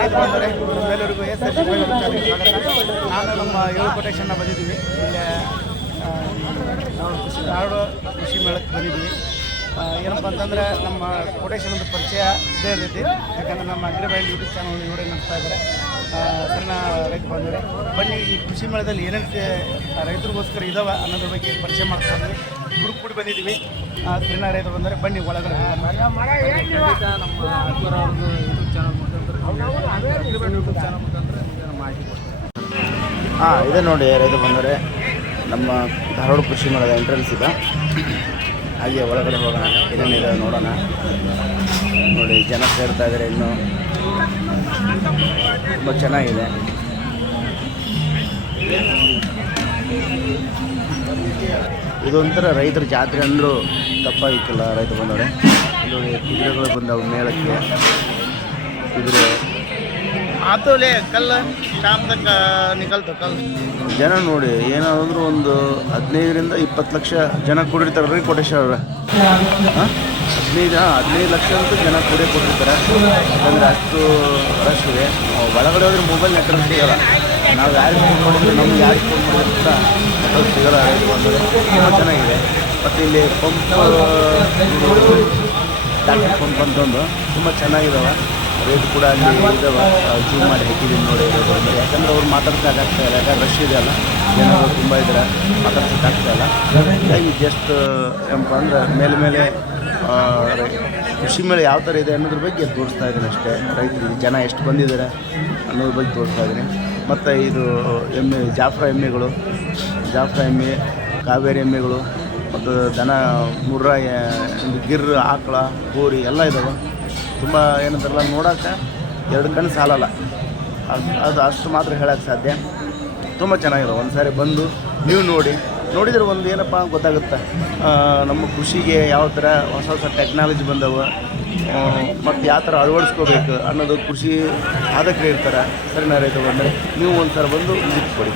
ರೈತ ಬಂದರೆ ನಮ್ಮೆಲ್ಲರಿಗೂ ಎಸ್ ಎಸ್ ನಾನು ನಮ್ಮ ಏಳು ಕೊಟೇಶನ್ನ ಬಂದಿದ್ದೀವಿ ಇಲ್ಲೇ ನಾಡು ಕೃಷಿ ಮೇಳಕ್ಕೆ ಬಂದಿದ್ದೀವಿ. ಏನಪ್ಪ ಅಂತಂದ್ರೆ ನಮ್ಮ ಕೊಟೇಶನ್ ಒಂದು ಪರಿಚಯ ಇದ್ದೇ ಇರ್ತೈತಿ. ಯಾಕಂದ್ರೆ ನಮ್ಮ ಅಗ್ರಿಬೈಲ್ ಯೂಟ್ಯೂಬ್ ಚಾನಲ್ ಇವರೇ ನಡೆಸ್ತಾ ಇದ್ದಾರೆ. ಸಣ್ಣ ರೈತ ಬಂದರೆ. ಬನ್ನಿ, ಈ ಕೃಷಿ ಮೇಳದಲ್ಲಿ ಏನೇನು ರೈತರಿಗೋಸ್ಕರ ಇದಾವ ಅನ್ನೋದ್ರ ಬಗ್ಗೆ ಪರಿಚಯ ಮಾಡ್ತಾ ಇದ್ದೀವಿ. ಗ್ರೂಪ್ ಕೂಡಿ ಬಂದಿದ್ದೀವಿ. ಸಣ್ಣ ರೈತರು ಬಂದರೆ ಬನ್ನಿ ಒಳಗಡೆ. ನಮ್ಮ ಯೂಟ್ಯೂಬ್ ಚಾನಲ್ ಹಾಂ, ಇದೆ ನೋಡಿ, ರೈತ ಬಂದರೆ ನಮ್ಮ ಧಾರವಾಡ ಕೃಷಿ ಮೇಳದ ಎಂಟ್ರೆನ್ಸ್ ಇದೆ. ಹಾಗೆ ಒಳಗಡೆ ಹೋಗೋಣ ಏನೇನಿದೆ ನೋಡೋಣ. ನೋಡಿ, ಜನ ಸೇರ್ತಾ ಇದ್ದಾರೆ ಇನ್ನು. ತುಂಬ ಚೆನ್ನಾಗಿದೆ. ಇದೊಂಥರ ರೈತರ ಜಾತ್ರೆ ಅಂದರೂ ತಪ್ಪಾಗಿಕ್ಕಿಲ್ಲ ರೈತ ಬಂದವರೆ. ಇಲ್ಲಿ ಕುದುರೆಗಳು ಬಂದವು ಮೇಳಕ್ಕೆ. ಕುದುರೆ ಆತೋಲೆ ಕಲ್ಲ ಶಾಮ್ ತನಕ ನಿಕಲ್ತು ಕಲ್ ಜನ ನೋಡಿ ಏನಾದ್ರು ಒಂದು ಹದಿನೈದರಿಂದ ಇಪ್ಪತ್ತು ಲಕ್ಷ ಜನ ಕೂಡಿರ್ತಾರೆ ರೀ ಕೋಟೇಶ್ವರ ಅವ್ರ. ಹದಿನೈದು ಹದಿನೈದು ಲಕ್ಷ ಅಂತೂ ಜನ ಕೂಡೇ ಕೊಟ್ಟಿರ್ತಾರೆ. ಯಾಕಂದರೆ ಅಷ್ಟು ರಶ್ ಇದೆ. ಒಳಗಡೆ ಹೋದ್ರೆ ಮೊಬೈಲ್ ನೆಟ್ವರ್ಕ್ ಸಿಗಲ್ಲ. ನಾವು ಯಾರಿಗೆ ಫೋನ್ ಮಾಡಿದ್ರೆ ನಮ್ಗೆ ಯಾರಿಗೆ ಫೋನ್ ಮಾಡಿದ್ರೆ ನೆಟ್ವರ್ಕ್ ಸಿಗಲ್ಲ ತುಂಬ ಚೆನ್ನಾಗಿದೆ. ಮತ್ತು ಇಲ್ಲಿ ಪಂಪ್ ಡಾಕ್ಟರ್ ಪಂಪ್ ಅಂತ ಒಂದು ತುಂಬ ಚೆನ್ನಾಗಿದಾವೆ. ರೇಟ್ ಕೂಡ ಅಲ್ಲಿ ಜೂಮ್ ಮಾಡಿ ಹಾಕಿದ್ದೀನಿ ನೋಡಿ ಯಾಕಂದರೆ ಅವ್ರು ಮಾತಾಡ್ಸೋಕ್ಕಾಗ್ತಾ ಇಲ್ಲ. ಯಾಕಂದ್ರೆ ರಶ್ ಇದೆಯಲ್ಲ ಜನರು ತುಂಬ ಇದ್ದಾರೆ. ಮಾತಾಡ್ಸೋಕ್ಕಾಗ್ತಾ ಇಲ್ಲ. ಹೀಗಾಗಿ ಜಸ್ಟ್ ಏನಪ್ಪ ಅಂದ್ರೆ ಮೇಲೆ ಮೇಲೆ ಕೃಷಿ ಮೇಲೆ ಯಾವ ಥರ ಇದೆ ಅನ್ನೋದ್ರ ಬಗ್ಗೆ ತೋರಿಸ್ತಾ ಇದ್ದೀನಿ ಅಷ್ಟೇ. ರೈತರಿಗೆ ಜನ ಎಷ್ಟು ಬಂದಿದ್ದಾರೆ ಅನ್ನೋದ್ರ ಬಗ್ಗೆ ತೋರಿಸ್ತಾ ಇದ್ದೀನಿ. ಮತ್ತು ಇದು ಎಮ್ಮೆ, ಜಾಫ್ರಾ ಎಮ್ಮೆಗಳು, ಜಾಫ್ರಾ ಎಮ್ಮೆ, ಕಾವೇರಿ ಎಮ್ಮೆಗಳು, ಮತ್ತು ದನ, ಮುರ್ರ ಗಿರ್, ಆಕಳ ಗೋರಿ ಎಲ್ಲ ಇದ್ದಾವೆ ತುಂಬ ಏನಂತಾರಲ್ಲ ನೋಡೋಕೆ ಎರಡು ಕಣ್ಣು ಸಾಲಲ್ಲ. ಅದು ಅದು ಅಷ್ಟು ಮಾತ್ರ ಹೇಳೋಕ್ಕೆ ಸಾಧ್ಯ. ತುಂಬ ಚೆನ್ನಾಗಿದೆ. ಒಂದು ಸಾರಿ ಬಂದು ನೀವು ನೋಡಿ. ನೋಡಿದರೆ ಒಂದು ಏನಪ್ಪ ಗೊತ್ತಾಗುತ್ತೆ. ನಮ್ಮ ಕೃಷಿಗೆ ಯಾವ ಥರ ಹೊಸ ಹೊಸ ಟೆಕ್ನಾಲಜಿ ಬಂದವು. ಮತ್ತು ಯಾವ ಥರ ಅಳವಡಿಸ್ಕೋಬೇಕು ಅನ್ನೋದು ಕೃಷಿ ಆದಕ್ಕೆ ಇರ್ತಾರೆ ಸರಿನಾ ರೈತ ಬಂದರೆ ನೀವು ಒಂದು ಸಲ ಬಂದು ವಿಸಿಟ್ ಕೊಡಿ.